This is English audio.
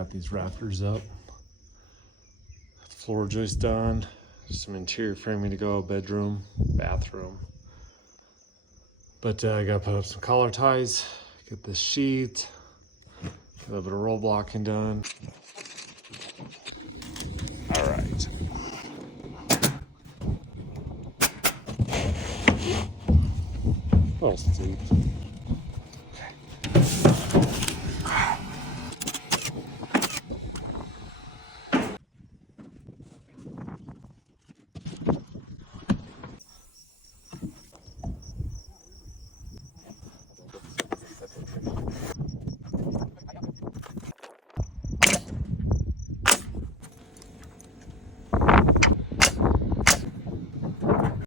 got these rafters up. Floor joist done. Some interior framing to go, bedroom, bathroom. But I gotta put up some collar ties, get this sheet, get a little bit of roll blocking done. All right. Oh, steep.